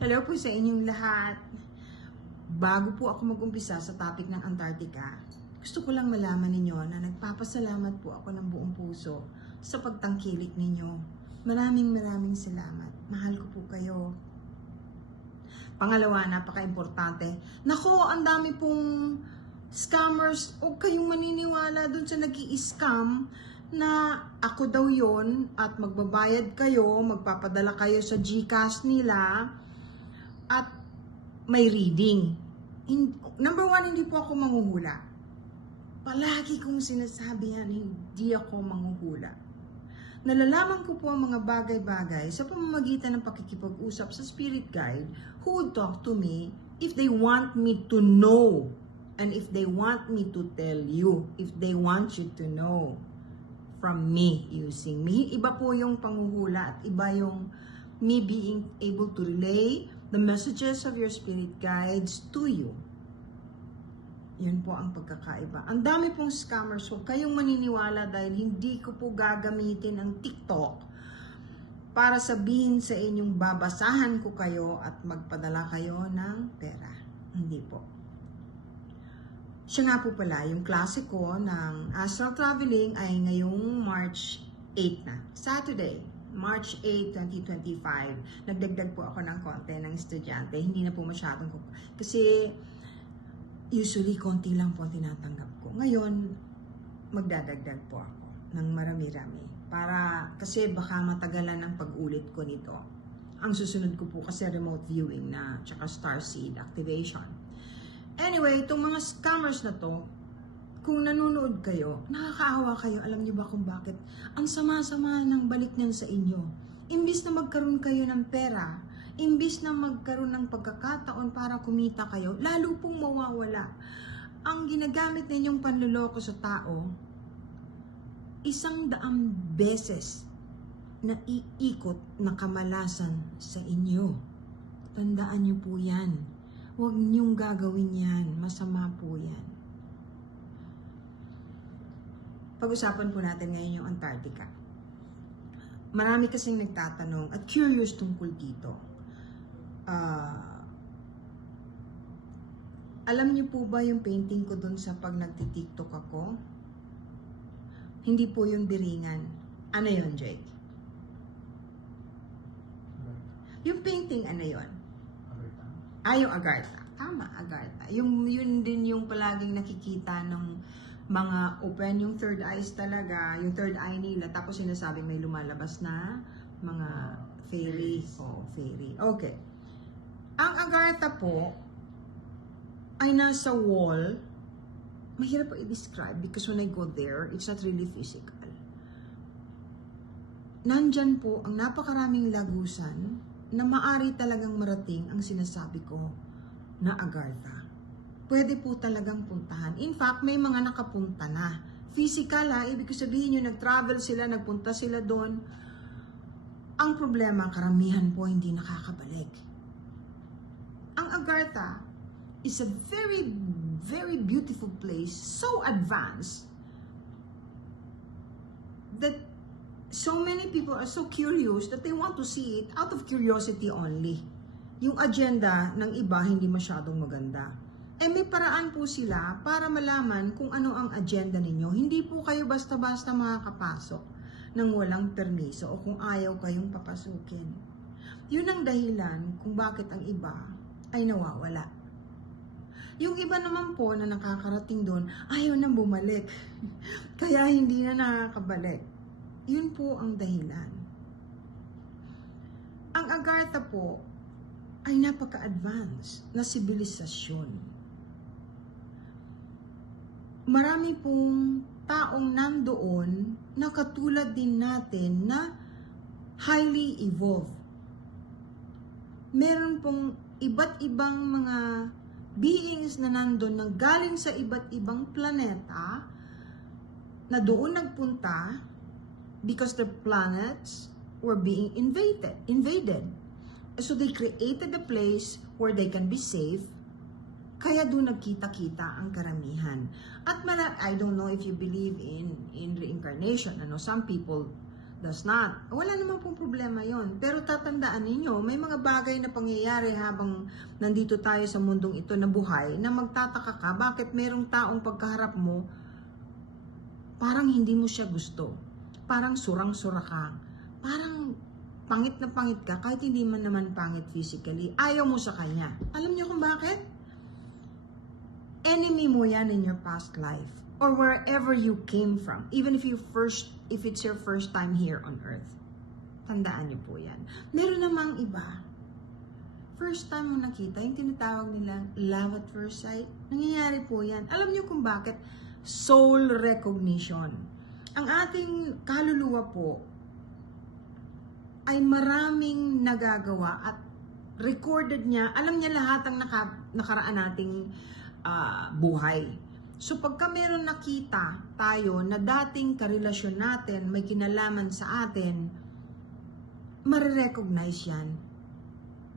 Hello po sa inyong lahat. Bago po ako mag-umpisa sa topic ng Antarctica, gusto ko lang malaman ninyo na nagpapasalamat po ako ng buong puso sa pagtangkilik ninyo. Maraming salamat. Mahal ko po kayo. Pangalawa, napaka-importante. Nako, ang dami pong scammers. Huwag kayong maniniwala dun sa nag-i-scam na ako daw yon at magbabayad kayo, magpapadala kayo sa GCash nila at may reading. Number one, hindi po ako manghuhula. Palagi kong sinasabi yan, hindi ako manghuhula. Nalalaman ko po ang mga bagay-bagay sa pamamagitan ng pakikipag-usap sa spirit guide who would talk to me if they want me to know and if they want me to tell you, if they want you to know from me using me. Iba po yung panghuhula at iba yung me being able to relay the messages of your spirit guides to you. Yun po ang pagkakaiba. Ang dami pong scammers. Huwag kayong maniniwala dahil hindi ko po gagamitin ang TikTok para sabihin sa inyong babasahan ko kayo at magpadala kayo ng pera. Hindi po. Siya nga po pala, yung klase ko ng astral traveling ay ngayong March 8 na. Saturday, March 8, 2025. Nagdagdag po ako ng konti ng estudyante. Hindi na po masyadong kasi usually konti lang po tinatanggap ko. Ngayon, magdadagdag po ako ng marami-rami. Kasi baka matagalan ng pag-ulit ko nito. Ang susunod ko po kasi remote viewing na tsaka starseed activation. Anyway, itong mga scammers na to, kung nanonood kayo, nakakaawa kayo, alam niyo ba kung bakit? Ang sama-sama ng balik niyan sa inyo. Imbis na magkaroon kayo ng pera, imbis na magkaroon ng pagkakataon para kumita kayo, lalo pong mawawala. Ang ginagamit ninyong panluloko sa tao, 100 beses na iikot na kamalasan sa inyo. Tandaan niyo po yan. Huwag niyong gagawin yan. Masama po yan. Pag-usapan po natin ngayon yung Antarctica. Marami kasing nagtatanong at curious tungkol dito. Alam niyo po ba yung painting ko dun sa pag nagtitiktok ako? Hindi po yung biringan. Ano yun, Jake? Yung painting, ano yun? Yung Agartha. Tama, Agartha. Yun din yung palaging nakikita ng mga open, yung third eyes talaga, yung third eye nila, tapos sinasabi may lumalabas na mga fairy. Fairy. Okay. Ang Agartha po ay nasa wall. Mahirap po i-describe because when I go there, it's not really physical. Nandyan po ang napakaraming lagusan na maari talagang marating ang sinasabi ko na Agartha. Pwede po talagang puntahan. In fact, may mga nakapunta na. Physical ibig sabihin nyo, nag-travel sila, nagpunta sila doon. Ang problema, karamihan po hindi nakakabalik. Ang Agartha is a very beautiful place, so advanced, that so many people are so curious that they want to see it out of curiosity only. Yung agenda ng iba hindi masyadong maganda. May paraan po sila para malaman kung ano ang agenda ninyo. Hindi po kayo basta-basta makakapasok nang walang permiso o kung ayaw kayong papasukin. Yun ang dahilan kung bakit ang iba ay nawawala. Yung iba naman po na nakakarating doon, ayaw nang bumalik. Kaya hindi na nakakabalik. Yun po ang dahilan. Ang Agartha po ay napaka-advanced na sibilisasyon. Marami pong taong nandoon na katulad din natin na highly evolved. Meron pong iba't ibang mga beings na nandun na galing sa iba't ibang planeta na doon nagpunta because the planets were being invaded. So they created a place where they can be safe. Kaya doon nagkita-kita ang karamihan. At I don't know if you believe in reincarnation. Some people does not. Wala naman pong problema yon. Pero tatandaan ninyo, may mga bagay na pangyayari habang nandito tayo sa mundong ito na buhay, na magtataka ka, bakit merong taong pagkaharap mo, parang hindi mo siya gusto. Parang surang-sura ka. Parang pangit na pangit ka, kahit hindi man naman pangit physically. Ayaw mo sa kanya. Alam niyo kung bakit? Enemy mo yan in your past life. Or wherever you came from. Even if it's your first time here on earth. Tandaan niyo po yan. Meron namang iba. First time mo nakita, yung tinatawag nilang love at first sight. Nangyayari po yan. Alam niyo kung bakit? Soul recognition. Ang ating kaluluwa po ay maraming nagagawa at recorded niya. Alam niya lahat ang nakaraan nating buhay. So pagka meron nakita tayo na dating karelasyon natin, may kinalaman sa atin, marirecognize yan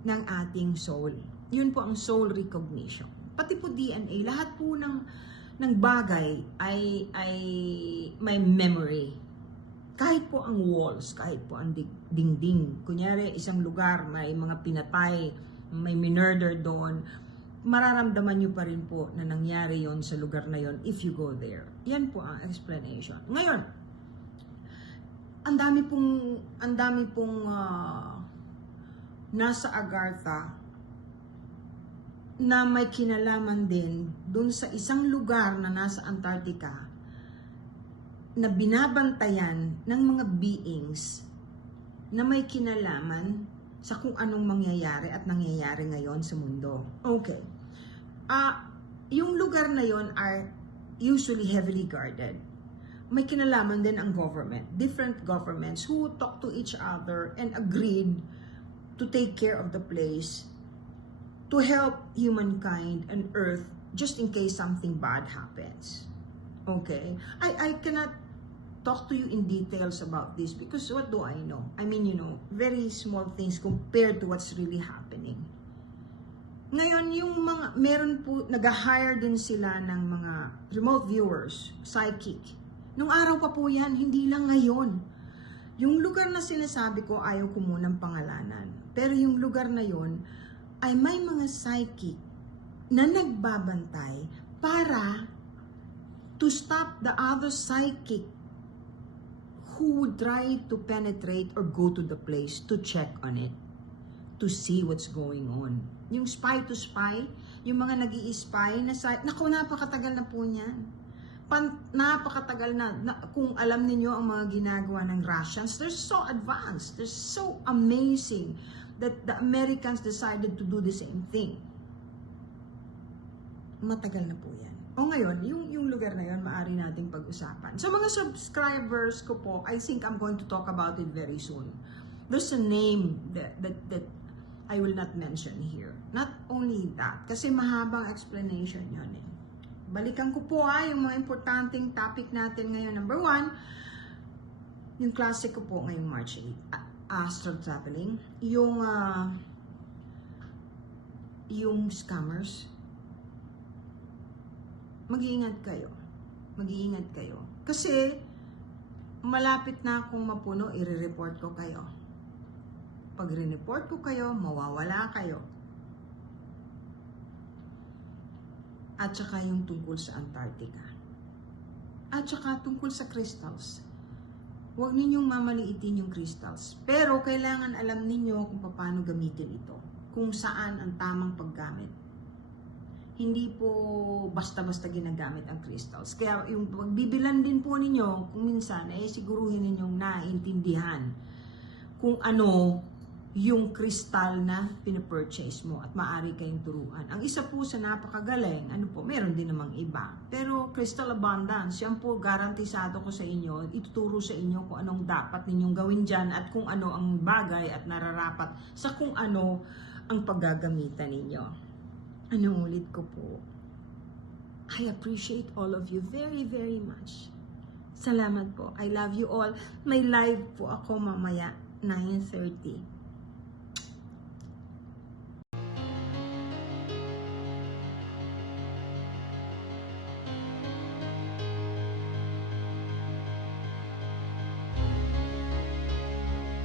ng ating soul. Yun po ang soul recognition. Pati po DNA, lahat po ng bagay ay may memory. Kahit po ang walls, kahit po ang dingding. Kunyari, isang lugar, may mga pinatay, may minurder doon, mararamdaman nyo pa rin po na nangyari yon sa lugar na yon if you go there. Yan po ang explanation. Ngayon, ang dami pong nasa Agartha na may kinalaman din dun sa isang lugar na nasa Antarctica na binabantayan ng mga beings na may kinalaman sa kung anong mangyayari at nangyayari ngayon sa mundo. Okay. Yung lugar na yon are usually heavily guarded. May kinalaman din ang government. Different governments who talk to each other and agreed to take care of the place to help humankind and Earth just in case something bad happens. Okay? I cannot talk to you in details about this because what do I know? I mean, very small things compared to what's really happening. Ngayon, yung meron po, nag-hire din sila ng mga remote viewers, psychic. Nung araw pa po yan, hindi lang ngayon. Yung lugar na sinasabi ko, ayaw ko munang pangalanan. Pero yung lugar na yon ay may mga psychic na nagbabantay para to stop the other psychic who would try to penetrate or go to the place to check on it, to see what's going on. Yung spy to spy, yung mga nag-i-spy na naku, napakatagal na po niyan. Napakatagal na, kung alam niyo ang mga ginagawa ng Russians, they're so advanced, they're so amazing that the Americans decided to do the same thing. Matagal na po yan. O ngayon, yung lugar na yon, maaari nating pag-usapan. So mga subscribers ko po, I think I'm going to talk about it very soon. There's a name that I will not mention here. Not only that, kasi mahabang explanation yun eh. Balikan ko po yung mga importanteng topic natin ngayon. Number 1, yung klase ko po ngayong March 8, astral traveling. Yung scammers, mag-iingat kayo. Mag-iingat kayo. Kasi, malapit na akong mapuno, i-report ko kayo. Pag re-report ko kayo, mawawala kayo. At saka yung tungkol sa Antarctica. At saka tungkol sa crystals. Huwag ninyong mamaliitin yung crystals. Pero kailangan alam ninyo kung paano gamitin ito. Kung saan ang tamang paggamit. Hindi po basta-basta ginagamit ang crystals. Kaya yung pagbibilan din po ninyo, kung minsan, siguruhin ninyong naintindihan kung ano yung kristal na pinapurchase mo at maaari kayong turuan. Ang isa po sa napakagaling, meron din namang iba. Pero Crystal Abundance, yan po garantisado ko sa inyo, ituturo sa inyo kung anong dapat ninyong gawin dyan at kung ano ang bagay at nararapat sa kung ano ang paggagamitan ninyo. Ulit ko po, I appreciate all of you very, very much. Salamat po. I love you all. May live po ako mamaya, 9:30.